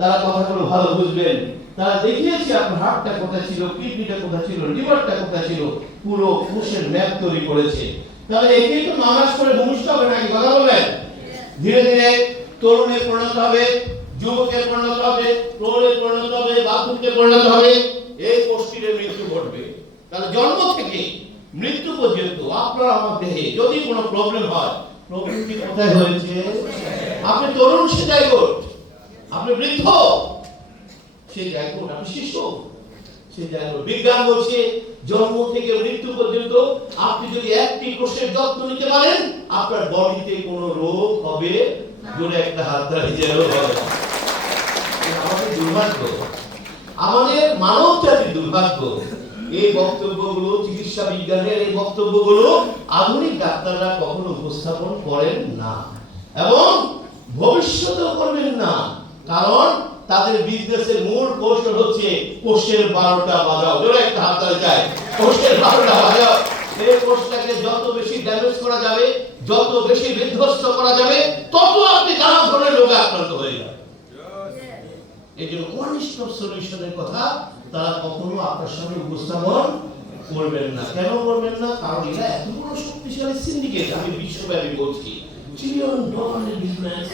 তারা কথাগুলো ভালো বুঝবেন। তারা দেখিয়েছে আপনার হার্টটা কোথায় ছিল, কিডনিটা কোথায় ছিল, লিভারটা কোথায় ছিল, পুরো কোষের ম্যাপ তৈরি করেছে। তাহলে একেই তো নামাজ করে ভূমিষ্ঠ হবে নাকি, কথা বলবেন? ধীরে ধীরে তরুণে পরিণত হবে, যুবকে পরিণত হবে, প্রৌঢ়ে পরিণত হবে, বার্ধক্যে পরিণত হবে, এই কোষটির মৃত্যু ঘটবে। তাহলে জন্ম থেকে মৃত্যু পর্যন্ত আপনার আমার দেহে যদি কোনো প্রবলেম হয়, প্রবলেমটি কোথায় হয়েছে? আপনি তরুণ সে জায়গোট, আপনি বৃদ্ধ সে জায়গোট, আপনি শিশু সে জায়গোট। বিজ্ঞান বলছে জন্ম থেকে মৃত্যু পর্যন্ত আপনি যদি একটি কোষের যত্ন নিতে পারেন, আপনার বডিতে কোনো রোগ হবে জোরে একটা হাত দাঁড়িয়ে হবে। আমাদের দুর্ভাগ্য, আমাদের মানব জাতির দুর্ভাগ্য, এই বক্তব্যগুলো চিকিৎসা বিজ্ঞানের এই বক্তব্যগুলো আধুনিক ডাক্তাররা কখনো উপস্থাপন করেন না এবং ভবিষ্যতেও করবেন না। কারণ তাদের বিজনেসের মূল কৌশল হচ্ছে কোষের 12টা বাজাও। জোরে একটা হাত তালি চাই, কোষের 12টা বাজাও। এই কোষটাকে যত বেশি ড্যামেজ করা যাবে, যত বেশি বিধ্বস্ত করা যাবে, তত আপনি নানা ধরনের রোগে আক্রান্ত হয়ে যাবেন। এই জন্য ওয়ান স্টপ সলিউশনের কথা তারা কখনো আপনার সামনে উপস্থাপন করবেন না। কেন করবেন না? কারণ এরা এত বড় শক্তিশালী সিন্ডিকেট, আমি বিশ্বব্যাপী বলছি, $1 ট্রিলিয়ন বিজনেস।